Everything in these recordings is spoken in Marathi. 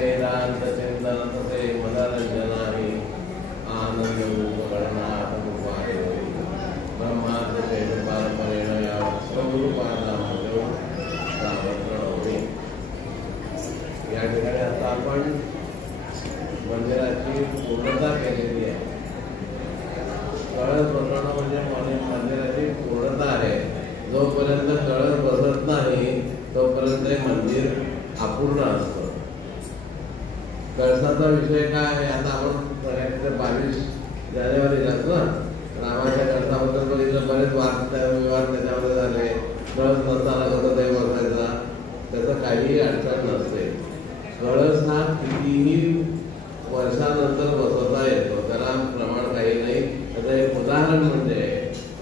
वेदांत चिंतन तसे मनोरंजनाने आनंद गणनाथ उपाय ब्रह्मांड पारंपरेण यावत् स्वरूपानामध्ये सावत्र होते। या ठिकाणी आता आपण मंदिराची पूर्णता केलेली आहे। कळस बसवणं म्हणजे मंदिराची पूर्णता आहे। जोपर्यंत कळस बसत नाही तोपर्यंत मंदिर अपूर्ण असतं। कळसाचा विषय काय आहे आता आपण 22 जानेवारीलाच ना रामाच्या कळसाबद्दल बघितलं, बरेच विवाद त्याच्यामध्ये झाले। कळस नसताना कसं ते बसायचा, त्याचं काहीही अडचण नसते। कळस हा कितीही वर्षानंतर बसवता येतो, त्याला प्रमाण काही नाही। त्याचं एक उदाहरण म्हणजे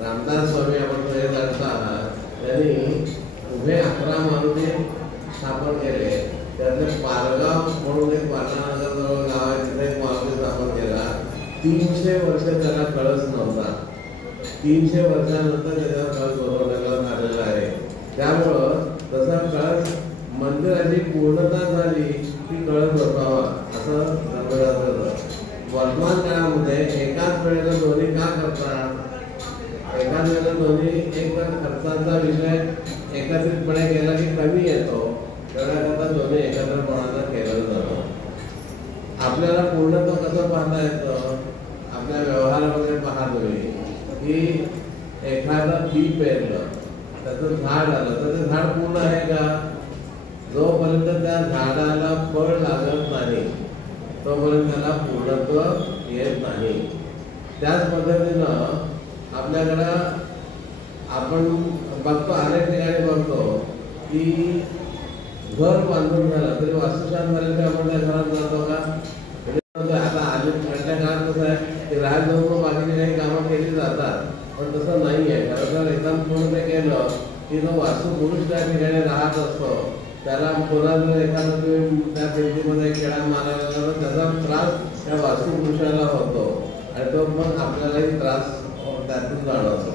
रामदास स्वामी आपण सगळे जाणता आहात, त्यांनी उभे 11 मारुती स्थापन केले। त्यातले पारगाव म्हणून एक वारणानगरजवळ गाव आहे, तिथे एक मारुती स्थापन केला। 300 वर्ष त्याला कळस नव्हता। 300 वर्षानंतर त्याच्यावर कळस बसवण्यात आलेला आहे। त्यामुळं तसा कळस मंदिराची पूर्णता झाली की कळस बसवावा असं धर्मशास्त्राचं। वर्तमान काळामध्ये एकाच वेळेला दोन्ही का करतात? एकाच वेळेला दोन्ही एक तर खर्चाचा विषय एकत्रितपणे केला की कमी येतो, त्याकरता दोन्ही एकत्रपणानं केलं जातं। आपल्याला पूर्णत्व कसं पाहता येतं? आपल्या व्यवहारामध्ये पहा तुम्ही की एखादं बी पेरलं, त्याचं झाड आलं तर ते झाड पूर्ण आहे का? जोपर्यंत त्या झाडाला फळ लागत नाही तोपर्यंत त्याला पूर्णत्व येत नाही। त्याच पद्धतीनं आपल्याकडं आपण बघतो, अनेक ठिकाणी बघतो की घर बांधून झालं तरी वास्तुशांत झालं की आपण त्या घरात जातो का? आता आजच्या काळात कसं आहे की राहायला जाऊन बाकीची काही कामं केली जातात, पण तसं नाही आहे। खरं तर एकदम पूर्ण ते केलं की जो वास्तुपुरुष त्या ठिकाणी राहत असतो त्याला पुन्हा जर एखादं तुम्ही त्या भिंतीमध्ये खेळा मारायला लागला तर त्याचा त्रास त्या वास्तुपुरुषाला होतो आणि तो मग आपल्यालाही त्रास त्यातून जाणवतो।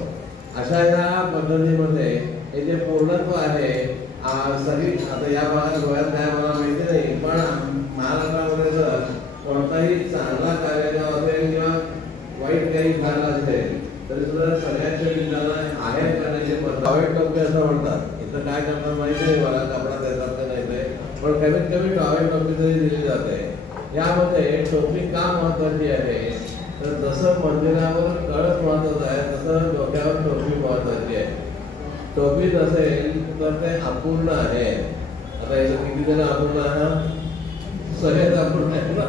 अशा ह्या पद्धतीमध्ये हे जे पूर्णत्व आहे सगळी आता या भागात गोव्यात काय मला माहिती नाही, पण महाराष्ट्रामध्ये जर कोणताही चांगला कार्यक्रम असेल किंवा वाईट काही झालं असेल तरी सुद्धा सगळ्यांच्या विचारांना आहेर करण्याचे टॉवेल टोपी असं म्हणतात। इथं काय करतात माहिती नाही मला, कपडा देतात का नाही ते, पण कमीत कमी टॉवेल टोपी तरी दिली जाते। यामध्ये टोपी का महत्वाची आहे तर जसं मंदिरावर कळस महत्वाचा आहे तसं डोक्यावर टोपी महत्वाची आहे। टोपी नसेल तर ते अपूर्ण आहे। आता इथं किती जण अपूर्ण आहे? सगळेच अपूर्ण आहे ना,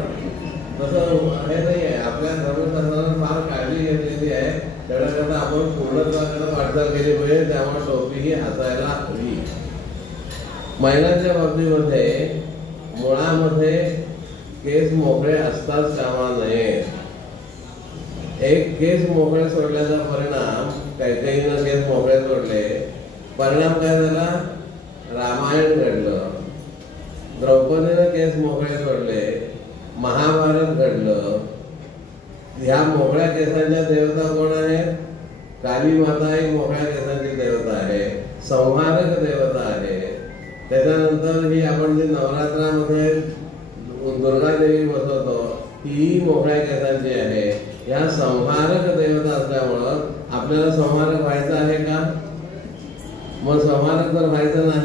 तसं हे नाही आहे। आपल्या धर्मशास्त्रानं फार काळजी घेतलेली आहे, त्याच्याकरता आपण पूर्णत्वाकडे वाटचाल केली पाहिजे। त्यामुळे टोपी ही असायला हवी। महिलांच्या बाबतीमध्ये मुळामध्ये केस मोकळे असताच कामा नये। एक केस मोकळे सोडल्याचा परिणाम, काही केस मोकळे सोडले, परिणाम काय झाला? रामायण घडलं। द्रौपदीनं केस मोकळे सोडले, महाभारत घडलं। ह्या मोकळ्या केसांच्या देवता कोण आहेत? काली माता एक मोकळ्या केसांची देवता आहे, संहारक देवता आहे। त्याच्यानंतर ही आपण जी नवरात्रामध्ये दुर्गा देवी बसवतो ही मोकळ्या केसांची आहे। या संहारक देवता असल्यामुळं आपल्याला संहारक व्हायचं आहे का? मग संहारक जर व्हायचं नाही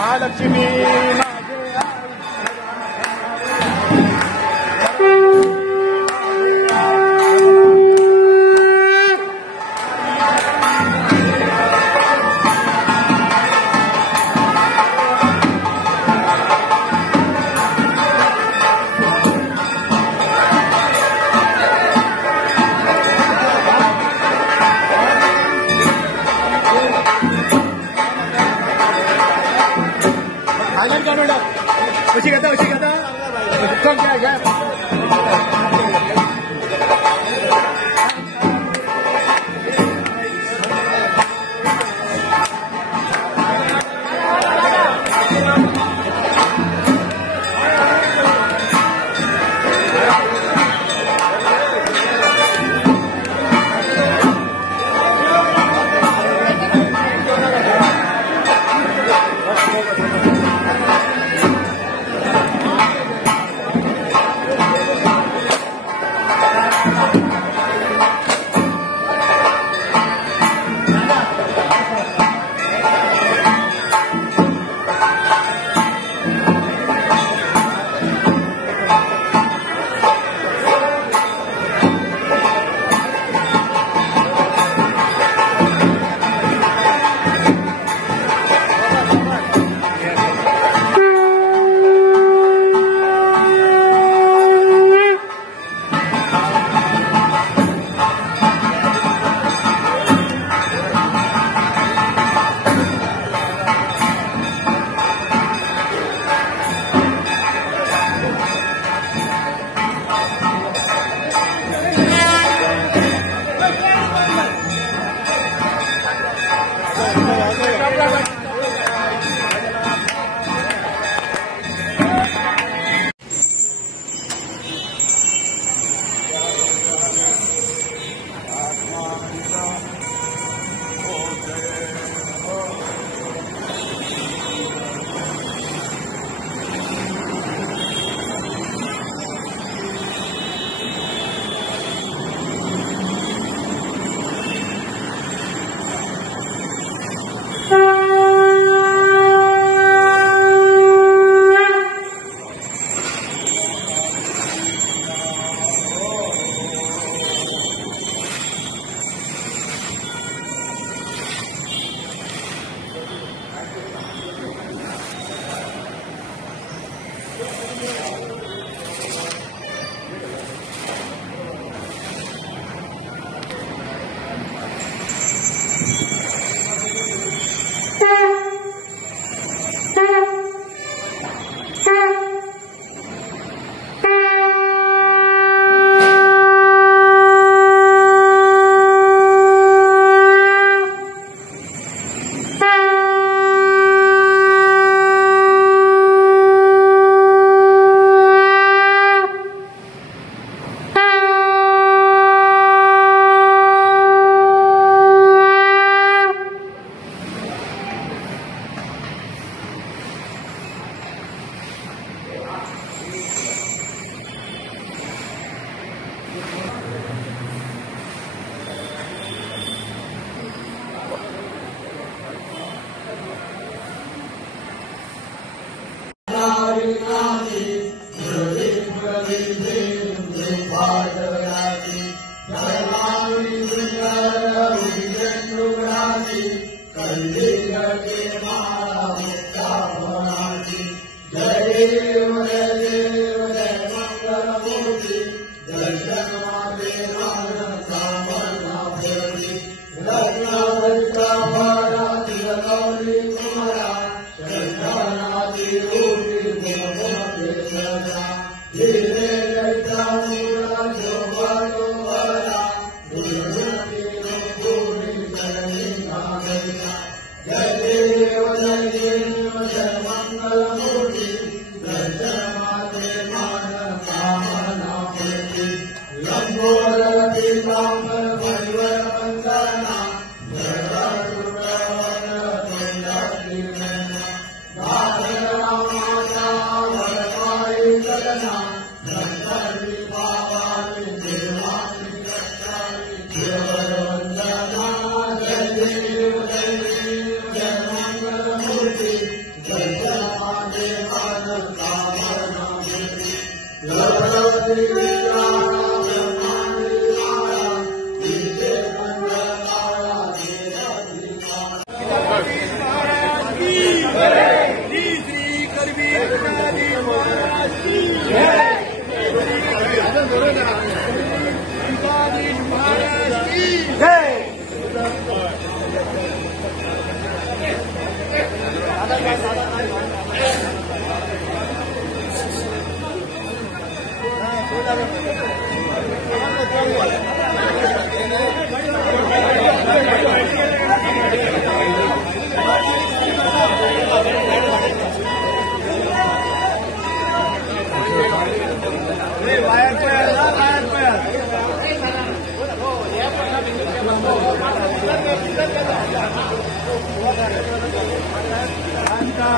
महालक्ष्मी उसी कहता कब क्या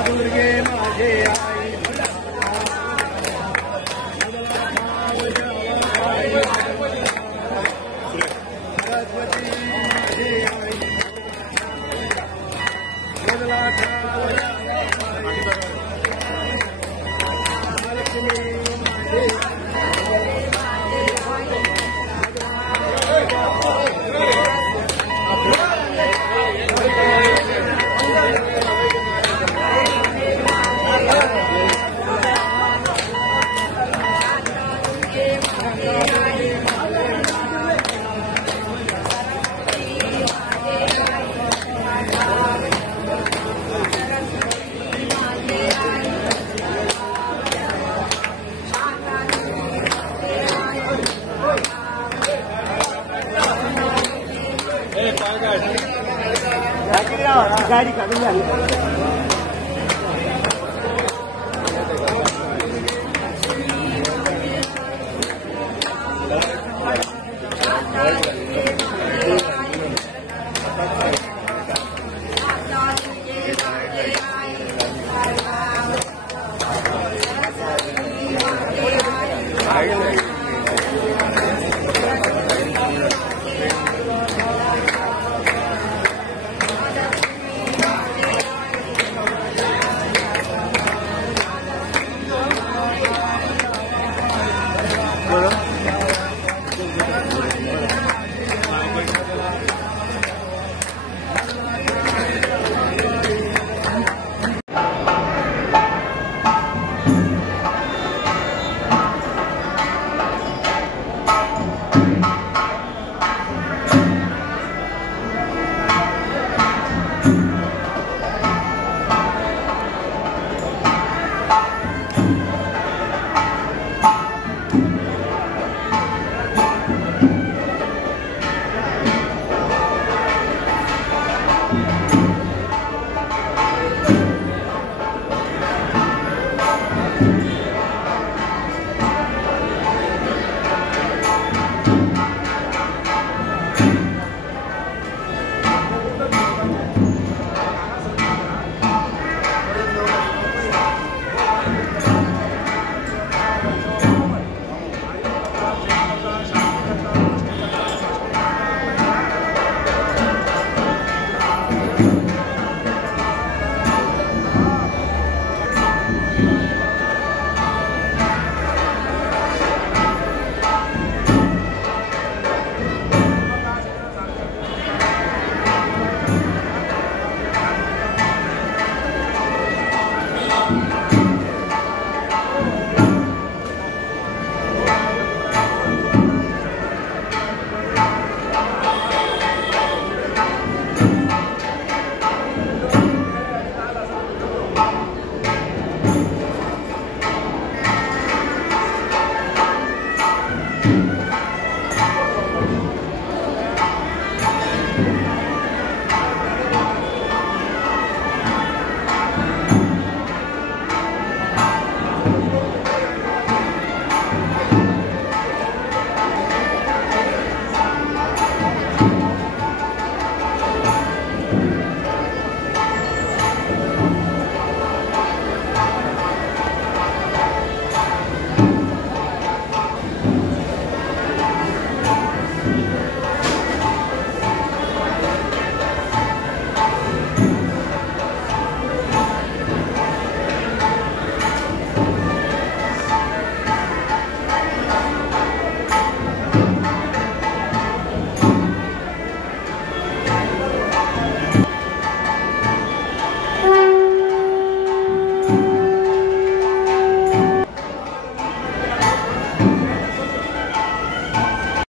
दुर्गे माझे आई सरस्वती माझे आई गाड़ी काढून झाली I